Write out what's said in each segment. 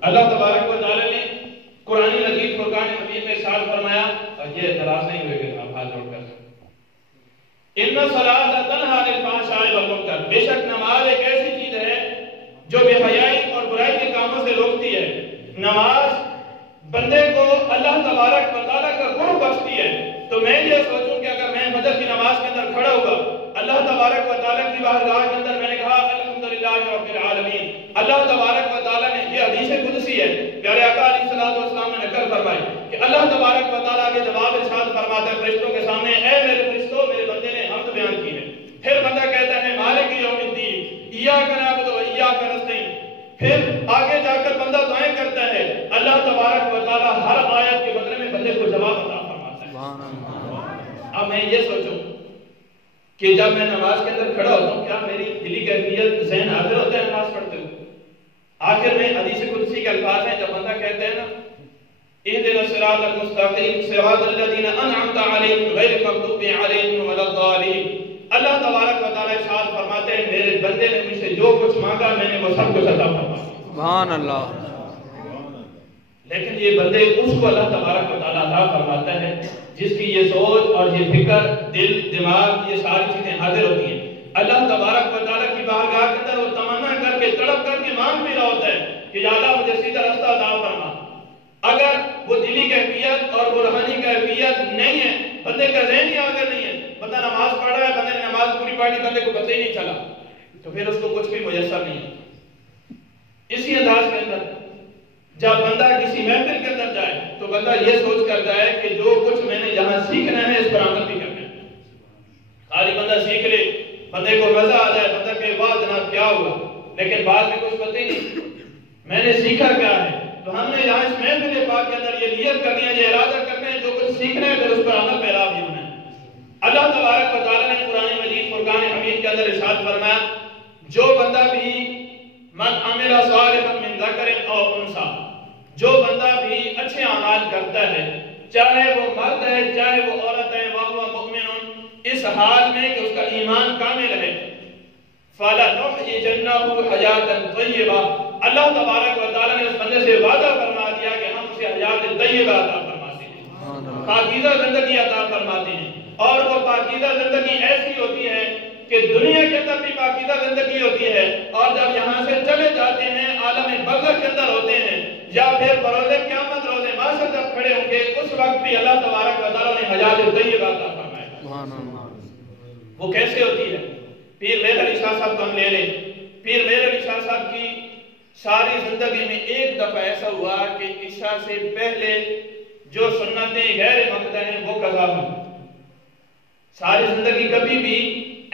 اللہ تبارک و تعالی نے قرآن مجید یہ اعتراض نہیں ہوئے گا آپ ہاتھ جوڑ کر. ان الصلاۃ تنہی عن الفحشاء والمنکر، بے شک نماز ایک ایسی چیز ہے جو بے حیائی اور برائی کے کاموں سے روکتی ہے. نماز بندے کو اللہ تبارک و تعالیٰ کا قرب بخشتی ہے. تو میں یہ سوچوں کہ اگر میں فجر کی نماز کے اندر کھڑا ہوا، اللہ تبارک و تعالیٰ کی بارگاہ کے اندر میں نے کہا الحمدللہ رب العالمین، اللہ تبارک و تعالیٰ نے، یہ حدیث قدسی ہے، پیارے آقا علیہ الصلوۃ والسلام نے نقل فرمائی کہ اللہ تبارک و تعالیٰ کے جواب ارشاد فرماتے ہیں فرشتوں کے سامنے، اے میرے فرشتوں، میرے بندے نے حمد بیان کی ہے. پھر بندہ کہتا ہے مالک یوم الدین، ایاک نعبد و ایاک نستعین. پھر آگے جا کر بندہ دعائیں کرتا ہے، اللہ تبارک و تعالیٰ ہر آیت کے بدلے میں بندے کو جواب عطا فرماتا ہے. اب میں یہ سوچوں کہ جب میں نماز کے اندر کھڑا ہوتا ہوں، کیا میری دلی کیفیت ذہن حاضر ہوتا ہے نماز پڑھتے ہوئے؟ آخر میں حدیث قدسی کے الفاظ ہیں، جب بندہ کہتے ہیں نا اهدنا الصراط المستقیم صراط الذین انعمت علیہم غیر المغضوب علیہم ولا الضالین. اللہ تبارک و تعالیٰ ارشاد فرماتے ہیں میرے بندے نے مجھ سے جو کچھ مانگا میں نے وہ سب کچھ عطا فرمایا. سبحان اللہ. لیکن یہ بندے اس کو اللہ تبارک و تعالیٰ عطا فرماتا ہے جس کی یہ سوچ اور یہ فکر، دل، دماغ، یہ ساری چیزیں حاضر ہوتی ہیں. اللہ تبارک و تعالیٰ کی بارگاہ کے اندر وہ تمنا کر کے تڑپ کر کے مانگ بھی رہا ہوتا ہے کہ یا اللہ مجھے سیدھا رستہ عطا فرما. اگر وہ دلی کیفیت اور وہ روحانی کیفیت نہیں ہے، بندے کا ذہن ہی حاضر نہیں ہے، بندہ نماز پڑھ رہا ہے، بندے نے نماز پوری پڑھ لی، بندے کو پتہ ہی نہیں چلا، تو پھر اس کو کچھ بھی میسر نہیں ہے. اسی انداز کے اندر جب بندہ کسی محفل کے اندر جائے تو بندہ یہ سوچ کر جائے کہ جو کچھ میں نے یہاں سیکھنا ہے اس پر عمل بھی کرنا ہے. خالی بندہ سیکھ لے، بندے کو مزہ آ جائے، بندہ کہ واہ جناب کیا ہوا، لیکن بعد میں کچھ پتہ ہی نہیں میں نے سیکھا کیا ہے. تو ہم نے یہاں اس محفل پاک کے اندر یہ نیت کرنی ہے، یہ ارادہ کرنا ہے، جو کچھ سیکھنا ہے پھر اس پر عمل پیرا بھی ہونا ہے. اللہ تبارک و تعالیٰ نے قرآن مجید فرقان حمید کے اندر ارشاد فرمایا جو بندہ بھی من عمل صالحا من ذکر او انثی، جو بندہ بھی اچھے اعمال کرتا ہے، چاہے وہ مرد ہے چاہے وہ عورت ہے، وَهُوَ مُؤْمِنٌ، اس حال میں کہ اس کا ایمان کامل ہے، فَلَنُحْيِيَنَّهُ حَيَاةً طَيِّبَةً، اللہ تبارک و تعالیٰ نے اس بندے سے وعدہ فرما دیا کہ ہم اسے حیات طیبہ عطا فرماتے ہیں، پاکیزہ زندگی عطا فرماتے ہیں. اور وہ پاکیزہ زندگی ایسی ہوتی ہے کہ دنیا کے اندر بھی پاکیزہ زندگی ہوتی ہے، اور جب یہاں سے چلے جاتے ہیں عالم برزخ کے اندر ہوتے ہیں، یا پھر بروز قیامت روز محشر جب کھڑے ہوں گے اس وقت بھی اللہ تبارک و تعالیٰ نے حیات طیبہ عطا فرمایا. وہ کیسے ہوتی ہے؟ پیر مہر علی شاہ صاحب کو ہم لے لیں. پیر مہر علی شاہ صاحب کی ساری زندگی میں ایک دفعہ ایسا ہوا کہ عشاء سے پہلے جو سنتیں غیر مقطع ہیں وہ قضا ہوئی. ساری زندگی کبھی بھی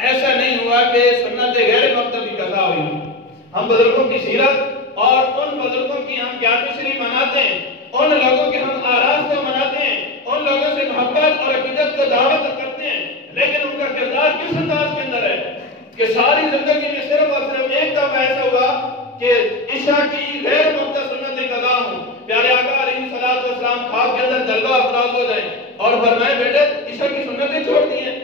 ایسا نہیں ہوا کہ سنت غیر مقطع بھی قضا ہوئی. ہم بزرگوں کی سیرت اور ان بزرگوں کی ہم یادگاری مناتے ہیں، ان لوگوں کے ہم آراز کو مناتے ہیں، ان لوگوں سے محبت اور عقیدت کو دعوت کرتے ہیں، لیکن ان کا کردار کس انداز کے اندر ہے کہ ساری زندگی میں صرف اور صرف ایک دفعہ ایسا ہوا کہ عشاء کی غیر مقطع سنتیں قضا ہوں. پیارے آقا علیہ الصلوۃ والسلام خواب کے اندر جلوہ افراز ہو جائیں اور فرمائے بیٹے عشاء کی سنتیں چھوڑ دی ہیں.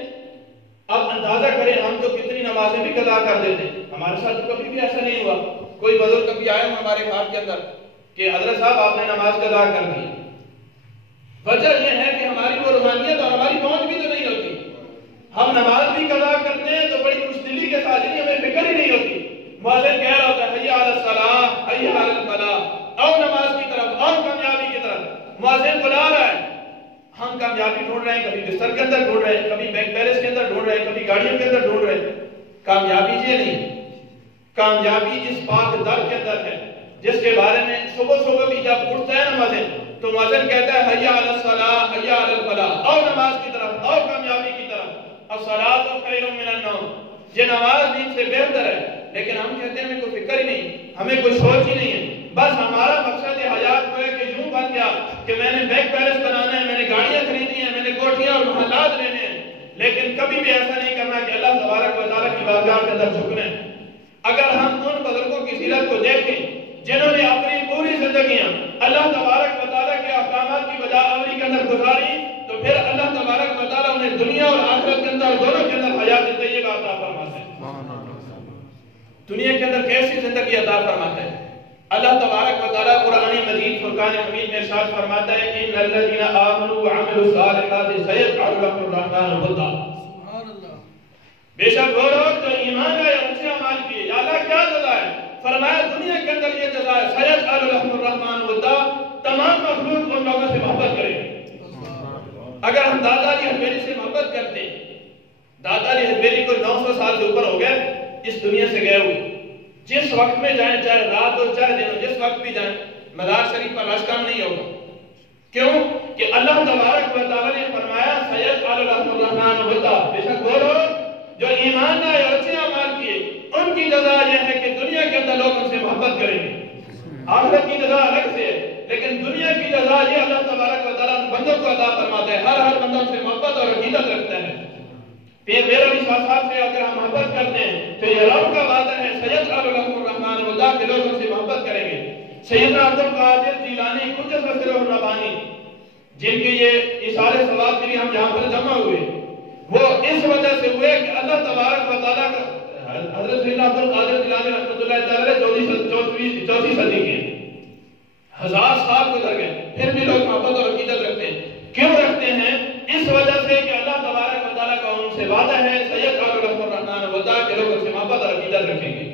اب اندازہ کریں ہم تو کتنی نمازیں بھی قضا کر دیتے ہیں. ہمارے ساتھ کبھی بھی ایسا نہیں ہوا. کوئی بزرگ کبھی آئے ہوں ہمارے خواب کے اندر کہ حضرت صاحب آپ نے نماز قضا کر دی. وجہ یہ ہے کہ ہماری وہ روحانیت اور ہماری پہنچ بھی تو نہیں ہوتی. ہم نماز بھی قضا کرتے ہیں تو بڑی خوش دلی کے ساتھ ہمیں فکر ہی نہیں ہوتی. مؤذن کہہ رہا ہوتا ہے حی علی الصلاۃ حی علی الفلاح، آؤ نماز کی طرف، آؤ کامیابی کی طرف. مؤذن بلا رہا ہے، ہم کامیابی ڈھونڈ رہے ہیں، کبھی بستر کے اندر ڈھونڈ رہے ہیں، کبھی بینک بیلنس کے اندر ڈھونڈ رہے ہیں، کبھی گاڑیوں کے اندر ڈھونڈ رہے ہیں. کامیابی یہ نہیں، کامیابی اس پاک در کے اندر ہے جس کے بارے میں صبح صبح بھی جب اٹھتا ہے نا مؤذن تو مؤذن کہتا ہے حی علی الصلاۃ حی علی الفلاح، آؤ نماز کی طرف، آؤ کامیابی کی طرف. الصلاۃ خیر من النوم، یہ نماز نیند سے بہتر ہے. لیکن ہم کہتے ہیں ہمیں کوئی فکر ہی نہیں، ہمیں کوئی سوچ ہی نہیں ہے. بس ہمارا مقصد حیات کو ہے کہ یوں بن گیا کہ میں نے بینک بیلنس بنانا ہے، میں نے گاڑیاں خریدنی ہیں، میں نے کوٹھیاں اور محلات لینے ہیں، لیکن کبھی بھی ایسا نہیں کرنا کہ اللہ تبارک و تعالیٰ کی بارگاہ کے اندر جھکنا ہے. اگر ہم ان بزرگوں کی سیرت کو دیکھیں جنہوں نے اپنی پوری زندگیاں اللہ تبارک و تعالیٰ کے احکامات کی بجا آوری کے اندر گزاری تو پھر اللہ تبارک و تعالیٰ انہیں دنیا اور آخرت کے اندر دونوں کے اندر حیات طیبہ عطا فرماتے ہیں. دنیا کے اندر کیسی زندگی عطا فرماتے ہیں؟ اللہ تبارک و تعالیٰ قرآن مجید فرقان حمید میں ارشاد فرماتا ہے ان الذین آمنوا وعملوا الصالحات سیجعل لهم الرحمن ودا. بے شک وہ لوگ جو ایمان لائے اچھے اعمال کیے، یا اللہ کیا جزا ہے؟ فرمایا دنیا کے اندر یہ جزا ہے سیجعل لهم الرحمن ودا، تمام مخلوق ان لوگوں سے محبت کرے گی. اگر ہم دادا علی حجویری سے محبت کرتے ہیں، دادا علی حجویری کو 900 سال سے اوپر ہو گئے اس دنیا سے گئے ہوئے، جس وقت میں جائیں، چاہے رات ہو چاہے دن ہو، جس وقت بھی جائیں، مزار شریف پر رش کم نہیں ہوگا. کیوں کہ اللہ تبارک و تعالیٰ نے فرمایا سیجعل لهم الرحمن ودا. بے شک وہ لوگ جو ایمان لائے اور اچھے اعمال کیے ان کی جزا یہ ہے کہ دنیا کے اندر لوگ ان سے محبت کریں گے. آخرت کی جزا الگ سے ہے، لیکن دنیا کی جزا یہ اللہ تبارک و تعالیٰ بندوں کو عطا فرماتا ہے. ہر بندہ ان سے محبت اور عقیدت رکھتا ہے. پھر میرا وشواسات سے اگر ہم محبت کرتے ہیں تو یہ رب کا وعدہ ہے سیجعل لهم الرحمن ودا کہ لوگ ان سے محبت کریں گے. سیدنا عبد القادر جیلانی قدس سرہ الربانی جن کے یہ اثار ثواب کے لیے ہم یہاں پر جمع ہوئے، وہ اس وجہ سے ہوئے کہ اللہ تبارک و تعالیٰ کا حضرت سیدنا عبد القادر جیلانی رحمۃ اللہ تعالی 14ویں صدی کے 1000 سال گزر گئے، پھر بھی لوگ محبت اور عقیدت رکھتے ہیں. کیوں رکھتے ہیں؟ اس وجہ سے کہ اللہ تبارک و تعالیٰ کا ان سے وعدہ ہے سیجعل لهم الرحمن ودا کہ لوگ ان سے محبت اور عقیدت رکھیں گے.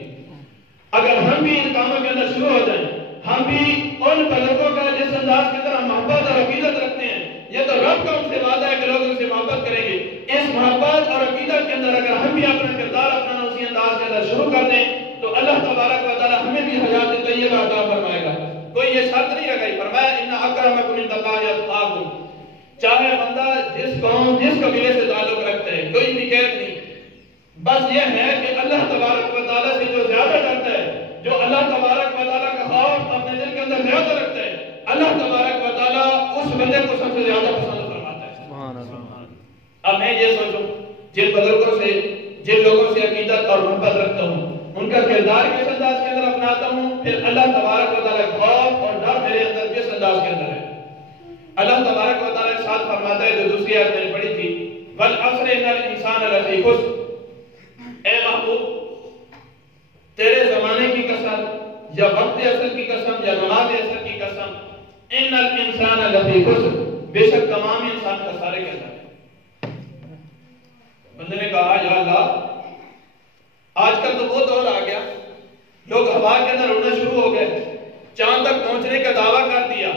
اگر ہم بھی ان کاموں کے اندر شروع ہو جائیں، ہم بھی ان بزرگوں کا جس انداز کے اندر ہم محبت اور عقیدت رکھتے ہیں، یہ تو رب کا ان سے وعدہ ہے کہ لوگ ان سے محبت کریں گے. اس محبت اور عقیدت کے اندر اگر ہم بھی اپنا کردار اپنا اسی انداز کے اندر شروع کر دیں تو اللہ تبارک و تعالیٰ ہمیں بھی حیات طیبہ عطا فرمائے گا. کوئی یہ شرط نہیں لگائی، فرمایا ان اکرمکم عند اللہ اتقاکم. چاہے بندہ جس قوم جس قبیلے سے تعلق رکھتا ہے، کوئی بھی قید نہیں، بس یہ ہے کہ اللہ تبارک و تعالیٰ سے جو زیادہ ڈرتا ہے، جو اللہ تبارک و تعالیٰ کا خوف اپنے دل کے اندر زیادہ رکھتا ہے، اللہ تبارک و تعالیٰ اس بندے کو سب سے زیادہ پسند فرماتا ہے. اب میں یہ سوچوں جن بزرگوں سے جن لوگوں سے عقیدت اور محبت رکھتا ہوں ان کا کردار کس انداز کے اندر اپناتا ہوں، پھر اللہ تبارک و تعالیٰ خوف اور ڈر میرے اندر کس انداز کے اندر ہے. اللہ تبارک و تعالیٰ ساتھ فرماتا ہے جو دوسری آیت میں نے پڑھی تھی والعصر ان الانسان لفی خسر. اے محبوب تیرے زمانے کی قسم یا وقت اصل کی قسم یا نماز اصل کی قسم، ان الانسان لفی خسر، بے شک تمام انسان خسارے کے اندر ہے. بندے نے کہا یا اللہ آج کل تو وہ دور آ گیا، لوگ ہوا کے اندر اڑنا شروع ہو گئے، چاند تک پہنچنے کا دعویٰ کر دیا،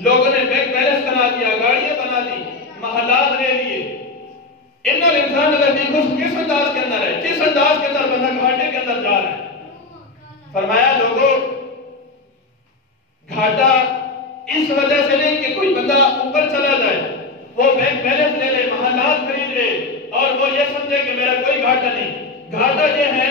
لوگوں نے بینک بیلنس بنا دیا، گاڑیاں بنا دی، محلات لے لیے. ان الانسان لفی خسر کس انداز کے اندر ہے، کس انداز کے اندر بندہ گھاٹے کے اندر جا رہا ہے. فرمایا لوگوں گھاٹا اس وجہ سے نہیں کہ کوئی بندہ اوپر چلا جائے، وہ بینک بیلنس لے لے، محلات خرید لے اور وہ یہ سمجھے کہ میرا کوئی گھاٹا نہیں. گھاٹا یہ ہے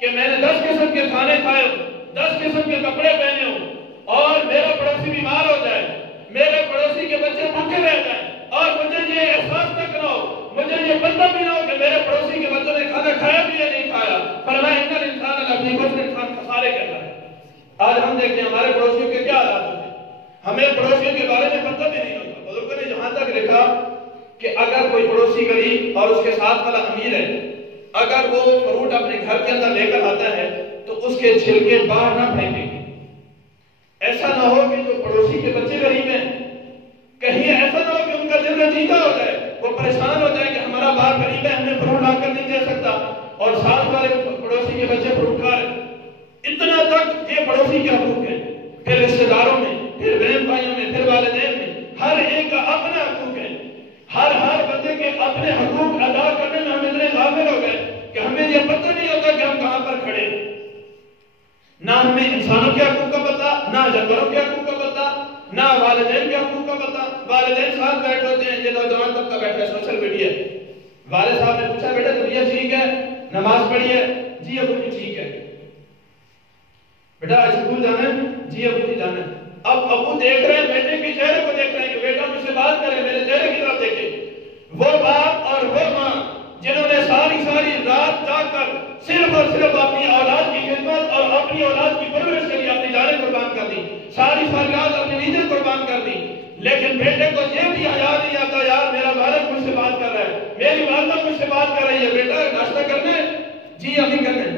کہ میں نے 10 قسم کے کھانے کھائے ہوں، 10 قسم کے کپڑے پہنے ہوں اور میرا پڑوسی بیمار ہو جائے، میرے پڑوسی کے بچے بھوکے رہ جائیں اور مجھے یہ احساس تک نہ ہو، مجھے یہ پتہ بھی نہ ہو کہ میرے پڑوسی کے بچوں نے کھانا کھایا بھی یا نہیں کھایا. فرمایا ان الانسان لفی خسر، انسان خسارے کے اندر ہے. آج ہم دیکھتے ہیں ہمارے پڑوسیوں کے کیا حالات ہوتے ہیں، ہمیں پڑوسیوں کے بارے میں پتہ بھی نہیں ہوتا. بزرگوں نے جہاں تک لکھا کہ اگر کوئی پڑوسی غریب اور اس کے ساتھ والا امیر ہے، اگر وہ فروٹ اپنے گھر کے اندر لے کر آتا ہے تو اس کے چھلکے باہر نہ پھینکیں. ایسا نہ ہو کہ جو پڑوسی کے بچے غریب ہیں، کہیں ایسا نہ ہو کہ ان کا دل رنجیدہ ہو جائے، وہ پریشان ہو جائے کہ ہمارا باہر غریب ہے، ہمیں فروٹ لا کر نہیں دے سکتا اور ساتھ والے پڑوسی کے بچے فروٹ کھا رہے. اتنا تک یہ پڑوسی کے حقوق ہیں. پھر رشتے داروں میں، پھر بہن بھائیوں میں، پھر والدین میں، ہر ایک کا اپنا حقوق ہے. ہر بندے کے اپنے حقوق ادا کرنے میں ہم اتنے غافل ہو گئے کہ ہمیں یہ پتہ نہیں ہوتا کہ ہم کہاں پر کھڑے. نہ ہمیں انسانوں کے حقوق کا پتہ، نہ جانوروں کے حقوق کا پتہ، نہ والدین کے حقوق کا پتہ. والدین ساتھ بیٹھ ہوتے ہیں، یہ نوجوان طبقہ بیٹھا ہے سوشل میڈیا. والد صاحب نے پوچھا بیٹا طبیعت ٹھیک ہے، نماز پڑھی ہے؟ جی ابو جی ٹھیک ہے. بیٹا آج اسکول جانا ہے؟ جی ابو جی جانا ہے. اب ابو دیکھ رہے ہیں بیٹے کے چہرے کو، دیکھ رہے ہیں کہ بیٹا مجھ سے بات کرے، میرے چہرے کی طرف دیکھے. وہ باپ اور وہ ماں جنہوں نے ساری رات جاگ کر صرف اور صرف اپنی اولاد کی خدمت اور اپنی اولاد کی پرورش کے لیے اپنی جانیں قربان کر دی، ساری رات اپنی نیندیں قربان کر دی، لیکن بیٹے کو یہ بھی حیا نہیں آتا یار میرا والد مجھ سے بات کر رہا ہے، میری والدہ مجھ سے بات کر رہی ہے، بیٹا ناشتہ کرنا ہے؟ جی ابھی کرنا ہے.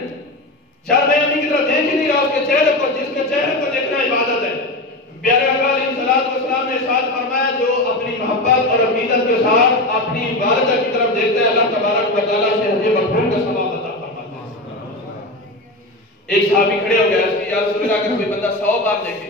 شاید میں امی کی طرف دیکھ ہی نہیں رہا اس کے چہرے کو، جس کے چہرے کو دیکھنا عبادت ہے۔ پیارے آقا علیہ السلام نے ارشاد فرمایا جو اپنی محبت اور عقیدت کے ساتھ اپنی والدہ کی طرف دیکھتا ہے اللہ تبارک و تعالیٰ سے حج مقبول کا ثواب عطا فرماتا ہے۔ ایک صحابی کھڑے ہو گیا اس کی یا رسول اللہ کہ کوئی بندہ 100 بار دیکھے